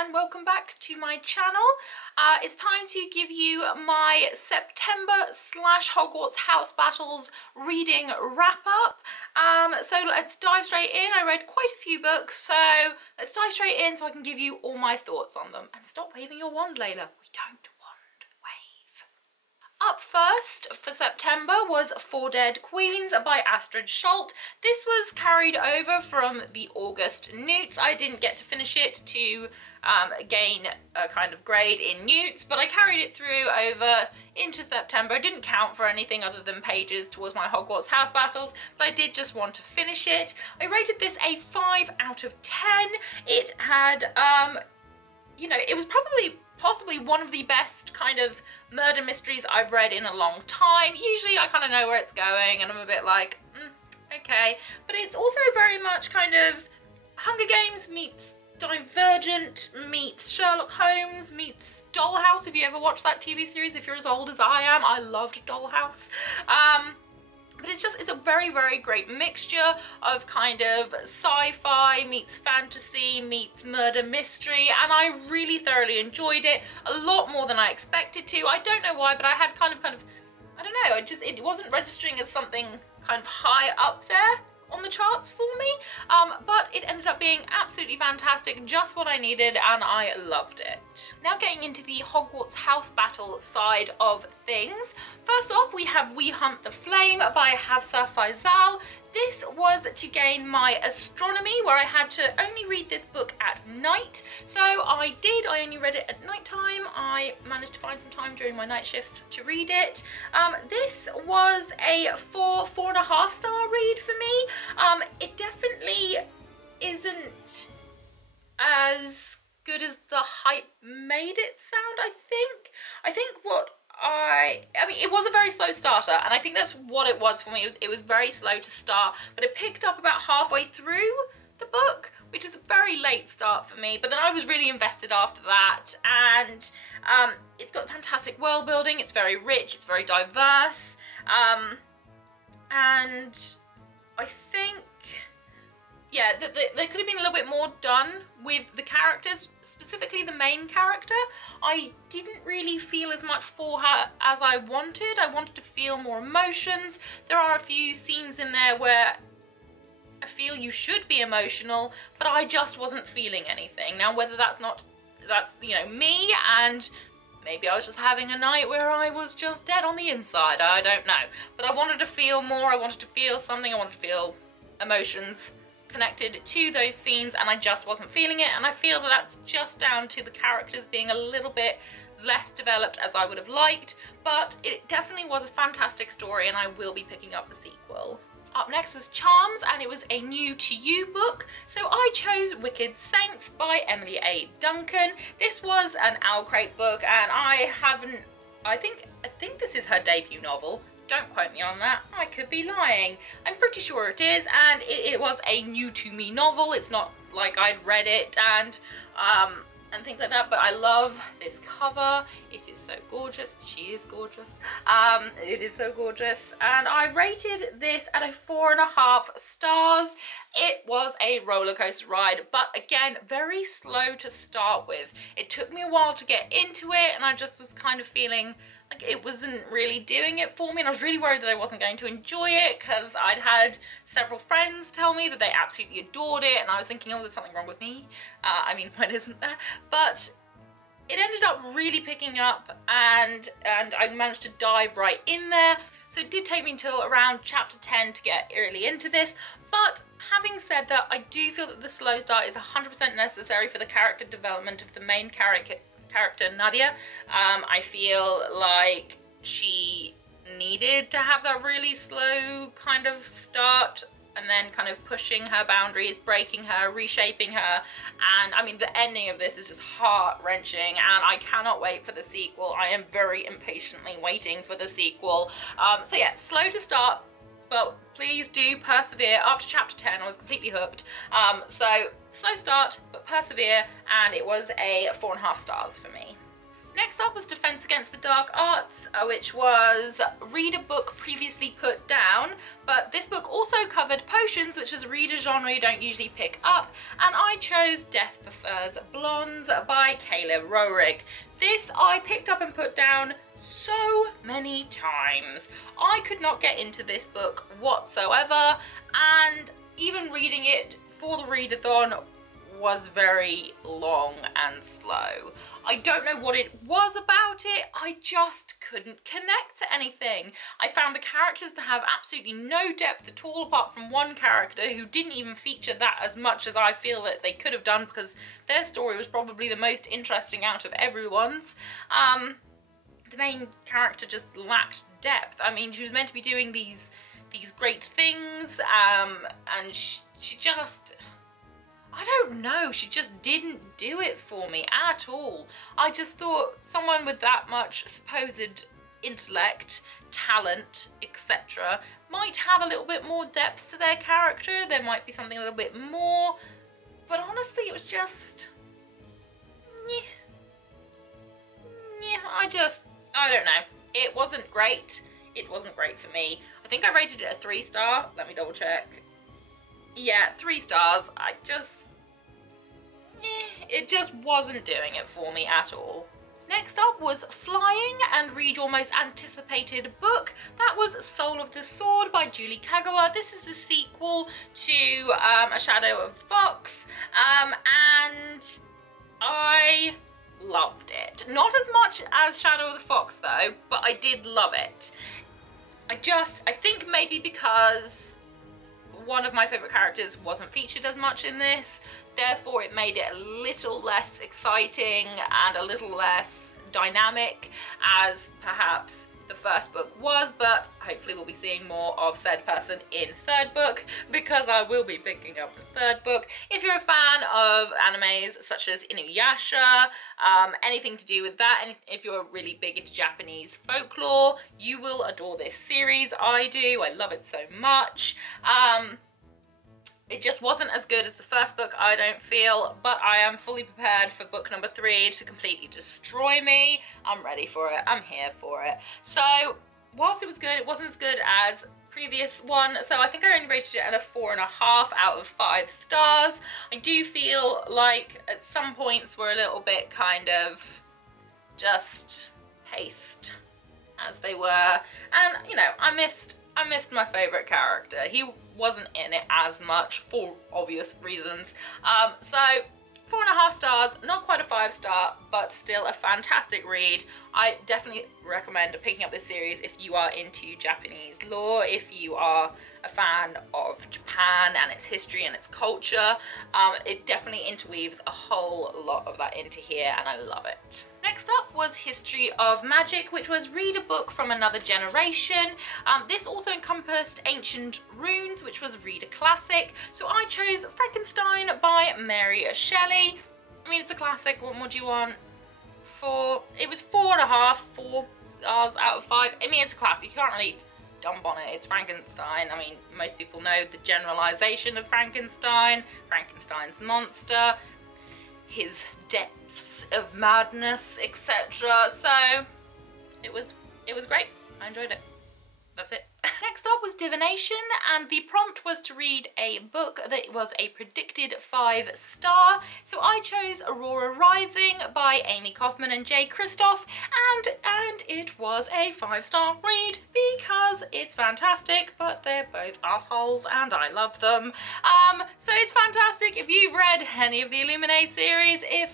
and welcome back to my channel. It's time to give you my September / Hogwarts House Battles reading wrap up. So let's dive straight in. I read quite a few books, so let's dive straight in so I can give you all my thoughts on them. And stop waving your wand, Layla. We don't wand wave. Up first for September was Four Dead Queens by Astrid Schult. This was carried over from the August Newts. I didn't get to finish it to gain a kind of grade in Newts, but I carried it through over into September. It didn't count for anything other than pages towards my Hogwarts House Battles, but I did just want to finish it. I rated this a 5 out of 10. It had, you know, it was possibly one of the best kind of murder mysteries I've read in a long time. Usually I kind of know where it's going and I'm a bit like, okay. But it's also very much kind of Hunger Games meets Divergent meets Sherlock Holmes meets Dollhouse, if you ever watched that TV series, if you're as old as I am. I loved Dollhouse. But it's a very, very great mixture of kind of sci-fi meets fantasy meets murder mystery, and I really thoroughly enjoyed it, a lot more than I expected to. I don't know why, but I had kind of I don't know, it wasn't registering as something kind of high up there on the charts for me, but it ended up being absolutely fantastic, just what I needed, and I loved it. Now getting into the Hogwarts House Battle side of things. First off, we have We Hunt the Flame by Hafsa Faizal. This was to gain my astronomy, where I had to only read this book at night. So I only read it at night time. I managed to find some time during my night shifts to read it. This was a 4.5 star read for me. It definitely isn't as good as the hype made it sound, I think. I mean, it was a very slow starter, and I think that's what it was for me. It was very slow to start, but it picked up about halfway through the book, which is a very late start for me. But then I was really invested after that, and it's got fantastic world building. It's very rich. It's very diverse, and I think, yeah, there could have been a little bit more done with the characters, specifically the main character. I didn't really feel as much for her as I wanted. I wanted to feel more emotions. There are a few scenes in there where I feel you should be emotional, but I just wasn't feeling anything. Now, whether that's you know, me, and maybe I was just having a night where I was just dead on the inside, I don't know. But I wanted to feel more, I wanted to feel something, I wanted to feel emotions connected to those scenes, and I just wasn't feeling it, and I feel that that's just down to the characters being a little bit less developed as I would have liked, but it definitely was a fantastic story, and I will be picking up the sequel. Up next was Charms, and it was a new to you book, so I chose Wicked Saints by Emily A. Duncan. This was an Owl Crate book, and I think this is her debut novel. Don't quote me on that, I could be lying. I'm pretty sure it is, and it was a new to me novel. It's not like I'd read it and things like that, but I love this cover. It is so gorgeous. She is gorgeous. It is so gorgeous, and I rated this at a 4.5 stars. It was a roller coaster ride, but again, very slow to start with. It took me a while to get into it, and I just was kind of feeling like it wasn't really doing it for me, and I was really worried that I wasn't going to enjoy it, because I'd had several friends tell me that they absolutely adored it, and I was thinking, oh, there's something wrong with me. I mean, what isn't there? But it ended up really picking up, and I managed to dive right in there. So it did take me until around chapter 10 to get really into this, but having said that, I do feel that the slow start is 100% necessary for the character development of the main character Nadia. I feel like she needed to have that really slow kind of start, and then kind of pushing her boundaries, breaking her, reshaping her, and I mean, the ending of this is just heart-wrenching, and I cannot wait for the sequel. I am very impatiently waiting for the sequel. So yeah, slow to start, but please do persevere. After chapter 10, I was completely hooked. So slow start, but persevere, and it was a 4.5 stars for me. Next up was Defense Against the Dark Arts, which was read a book previously put down, but this book also covered potions, which is a reader genre you don't usually pick up, and I chose Death Prefers Blondes by Kayla Roerick. This I picked up and put down so many times. I could not get into this book whatsoever, and even reading it for the readathon was very long and slow. I don't know what it was about it, I just couldn't connect to anything. I found the characters to have absolutely no depth at all, apart from one character who didn't even feature that as much as I feel that they could have done, because their story was probably the most interesting out of everyone's. The main character just lacked depth. I mean, she was meant to be doing these great things, and she just... I don't know, she just didn't do it for me at all. I just thought someone with that much supposed intellect, talent, etc. might have a little bit more depth to their character. There might be something a little bit more. But honestly, it was just... I don't know. It wasn't great. It wasn't great for me. I think I rated it a 3-star. Let me double check. Yeah, 3 stars. It just wasn't doing it for me at all. Next up was Flying, and read your most anticipated book. That was Soul of the Sword by Julie Kagawa. This is the sequel to A Shadow of the Fox, and I loved it. Not as much as Shadow of the Fox though, but I did love it. I think maybe because one of my favourite characters wasn't featured as much in this, therefore it made it a little less exciting and a little less dynamic as perhaps the first book was, but hopefully we'll be seeing more of said person in third book, because I will be picking up the third book. If you're a fan of animes such as Inuyasha, anything to do with that, and if you're really big into Japanese folklore, you will adore this series. I do. I love it so much. It just wasn't as good as the first book, I don't feel, but I am fully prepared for book number 3 to completely destroy me. I'm ready for it. I'm here for it. So, whilst it was good, it wasn't as good as previous one, so I think I only rated it at a 4.5 out of 5 stars. I do feel like at some points were a little bit kind of just paced as they were, and you know, I missed my favourite character. He wasn't in it as much for obvious reasons. So 4.5 stars, not quite a 5-star, but still a fantastic read. I definitely recommend picking up this series if you are into Japanese lore, if you are a fan of Japan and its history and its culture. It definitely interweaves a whole lot of that into here, and I love it. Next up was History of Magic, which was read a book from another generation. This also encompassed Ancient Runes, which was read a classic. So I chose Frankenstein by Mary Shelley. I mean, it's a classic, what more do you want? It was 4.5, 4 stars out of 5. I mean, it's a classic, you can't really dump on it. It's Frankenstein. I mean, most people know the generalization of Frankenstein, Frankenstein's monster, his depths of madness, etc. So it was great. I enjoyed it. That's it. Next up was Divination, and the prompt was to read a book that was a predicted 5-star. So I chose Aurora Rising by Amy Kaufman and Jay Kristoff, and it was a 5-star read because it's fantastic, but they're both assholes and I love them. So it's fantastic. If you've read any of the Illuminae series, if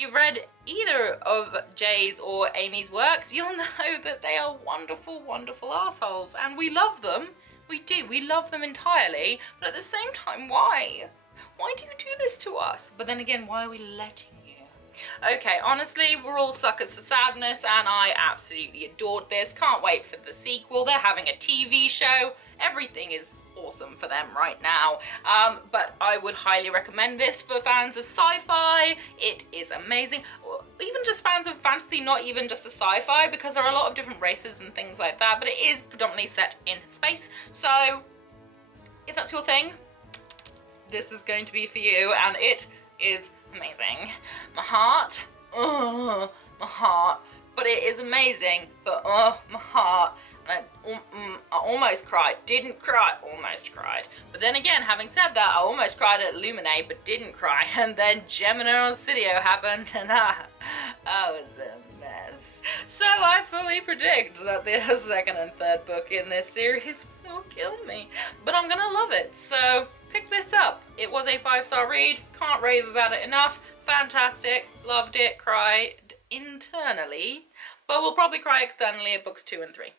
you've read either of Jay's or Amy's works, you'll know that they are wonderful, wonderful assholes, and we love them. We do. We love them entirely, but at the same time, why? Why do you do this to us? But then again, why are we letting you? Okay, honestly, we're all suckers for sadness, and I absolutely adored this. Can't wait for the sequel. They're having a TV show. Everything is awesome for them right now, but I would highly recommend this for fans of sci-fi. It is amazing. Even just fans of fantasy, not even just the sci-fi, because there are a lot of different races and things like that, but it is predominantly set in space. So if that's your thing, this is going to be for you, and it is amazing. My heart my heart. But it is amazing, but oh, my heart. And I almost cried, didn't cry, almost cried. But then again, having said that, I almost cried at Illuminate, but didn't cry. And then Gemini on Studio happened, and I was a mess. So I fully predict that the second and third book in this series will kill me. But I'm gonna love it, so pick this up. It was a 5-star read, can't rave about it enough. Fantastic, loved it, cried internally, but we'll probably cry externally at books 2 and 3.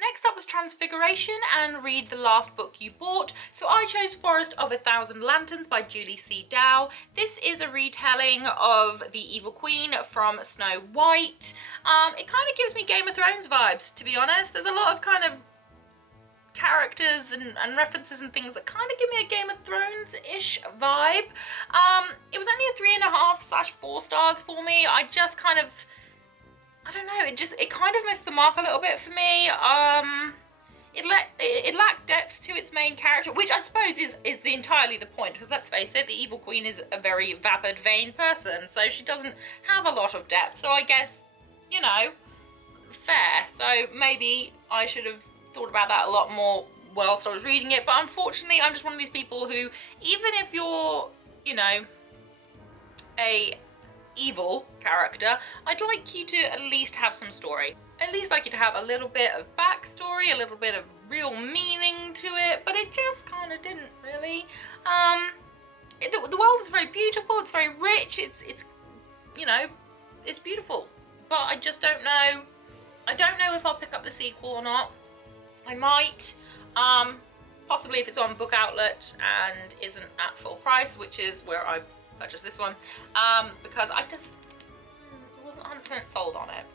Next up was Transfiguration and Read the Last Book You Bought. So I chose Forest of 1,000 Lanterns by Julie C. Dow. This is a retelling of the Evil Queen from Snow White. It kind of gives me Game of Thrones vibes, to be honest. There's a lot of kind of characters and references and things that kind of give me a Game of Thrones-ish vibe. It was only a 3.5/4 stars for me. I just kind of, I don't know, it kind of missed the mark a little bit for me. It lacked depth to its main character, which I suppose is entirely the point, because let's face it, the Evil Queen is a very vapid, vain person, so she doesn't have a lot of depth, so I guess, you know, fair. So maybe I should have thought about that a lot more whilst I was reading it, but unfortunately I'm just one of these people who, even if you're, you know, a evil character, I'd like you to at least have some story. At least like you to have a little bit of backstory, a little bit of real meaning to it, but it just kind of didn't really. The world is very beautiful, it's very rich, it's you know, it's beautiful, but I just don't know. I don't know if I'll pick up the sequel or not. I might, possibly if it's on Book Outlet and isn't at full price, which is where I purchased this one, because I just wasn't 100% sold on it.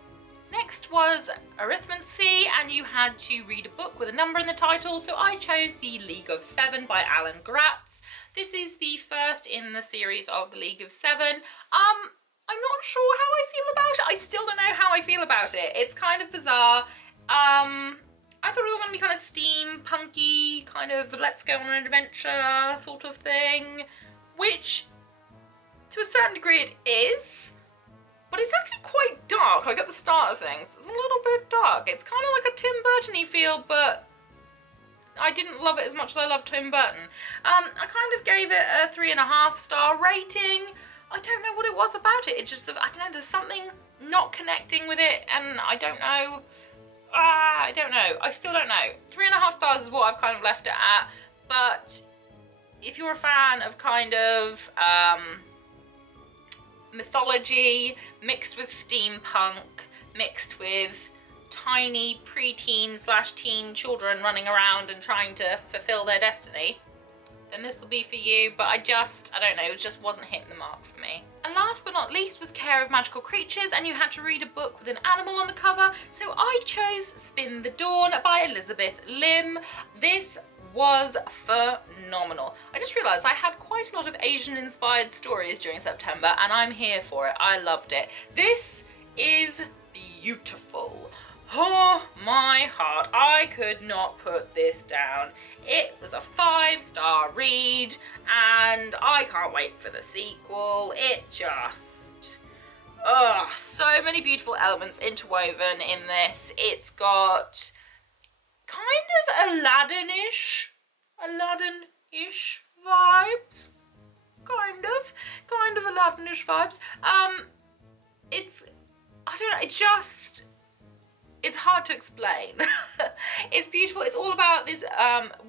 Next was Arrhythmia, and you had to read a book with a number in the title, so I chose The League of Seven by Alan Gratz. This is the first in the series of The League of Seven. I'm not sure how I feel about it. I still don't know how I feel about it. It's kind of bizarre. I thought it was going to be kind of steampunky, kind of let's go on an adventure sort of thing, which to a certain degree it is, but it's actually quite dark. Like at the start of things, it's a little bit dark. It's kind of like a Tim Burton-y feel, but I didn't love it as much as I loved Tim Burton. I kind of gave it a 3.5-star rating. I don't know what it was about it. It just, I don't know, there's something not connecting with it, and I don't know. I don't know. I still don't know. 3.5 stars is what I've kind of left it at, but if you're a fan of kind of mythology mixed with steampunk, mixed with tiny preteen/teen children running around and trying to fulfill their destiny, then this will be for you. But I don't know, it just wasn't hitting the mark for me. And last but not least was Care of Magical Creatures, and you had to read a book with an animal on the cover, so I chose Spin the Dawn by Elizabeth Lim. This was phenomenal. I just realised I had quite a lot of Asian inspired stories during September, and I'm here for it. I loved it. This is beautiful. Oh my heart, I could not put this down. It was a 5-star read, and I can't wait for the sequel. It just, so many beautiful elements interwoven in this. It's got kind of Aladdin-ish vibes. Kind of Aladdin-ish vibes. I don't know, it's hard to explain. It's beautiful. It's all about this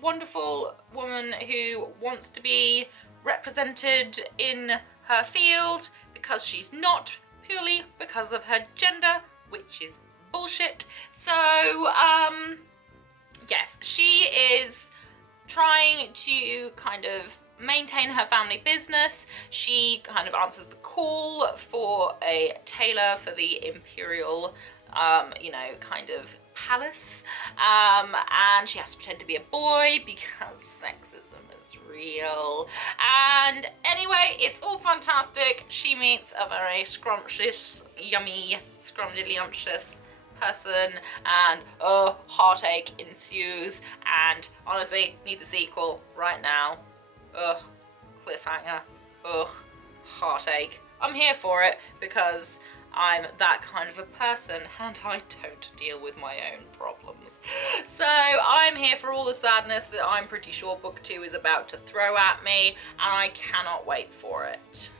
wonderful woman who wants to be represented in her field because she's not, purely because of her gender, which is bullshit. So, yes, she is trying to kind of maintain her family business. She kind of answers the call for a tailor for the imperial you know, kind of palace, and she has to pretend to be a boy because sexism is real. And anyway, it's all fantastic. She meets a very scrumptious, yummy, scrumdiddlyumptious person, and heartache ensues. And honestly, need the sequel right now. Cliffhanger. Heartache. I'm here for it because I'm that kind of a person, and I don't deal with my own problems. So I'm here for all the sadness that I'm pretty sure book 2 is about to throw at me, and I cannot wait for it.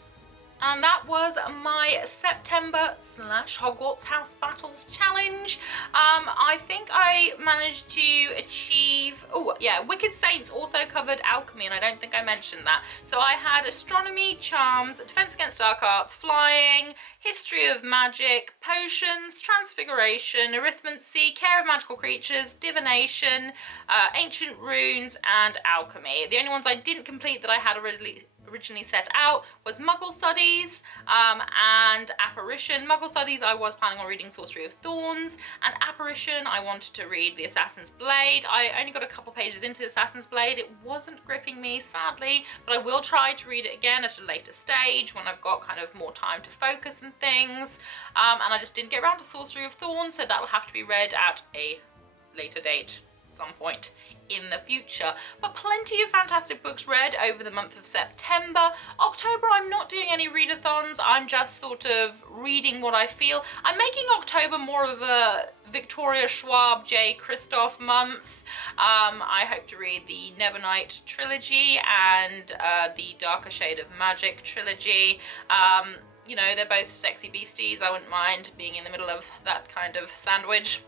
And that was my September / Hogwarts House Battles challenge. I think I managed to achieve, oh yeah, Wicked Saints also covered alchemy, and I don't think I mentioned that. So I had astronomy, charms, defense against dark arts, flying, history of magic, potions, transfiguration, arithmancy, care of magical creatures, divination, ancient runes, and alchemy. The only ones I didn't complete that I had originally set out was Muggle Studies and Apparition. Muggle Studies I was planning on reading Sorcery of Thorns, and Apparition I wanted to read The Assassin's Blade. I only got a couple pages into Assassin's Blade. It wasn't gripping me, sadly, but I will try to read it again at a later stage when I've got kind of more time to focus and things. And I just didn't get around to Sorcery of Thorns, so that will have to be read at a later date, some point in the future. But plenty of fantastic books read over the month of September. October I'm not doing any readathons, I'm just sort of reading what I feel. I'm making October more of a Victoria Schwab, J. Christoph month. I hope to read the Nevernight trilogy and the Darker Shade of Magic trilogy. You know, they're both sexy beasties. I wouldn't mind being in the middle of that kind of sandwich.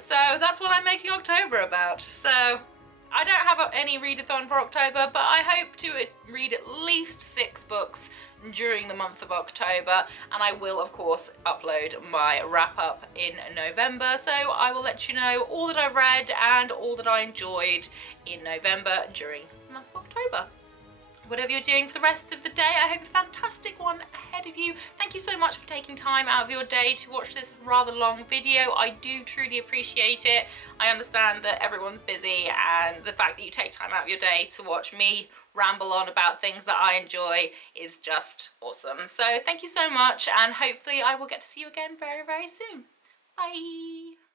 So that's what I'm making October about. So I don't have any readathon for October, but I hope to read at least 6 books during the month of October, and I will of course upload my wrap-up in November, so I will let you know all that I've read and all that I enjoyed in November during the month of October. Whatever you're doing for the rest of the day, I hope a fantastic one ahead of you. Thank you so much for taking time out of your day to watch this rather long video. I do truly appreciate it. I understand that everyone's busy, and the fact that you take time out of your day to watch me ramble on about things that I enjoy is just awesome. So thank you so much, and hopefully I will get to see you again very, very soon. Bye!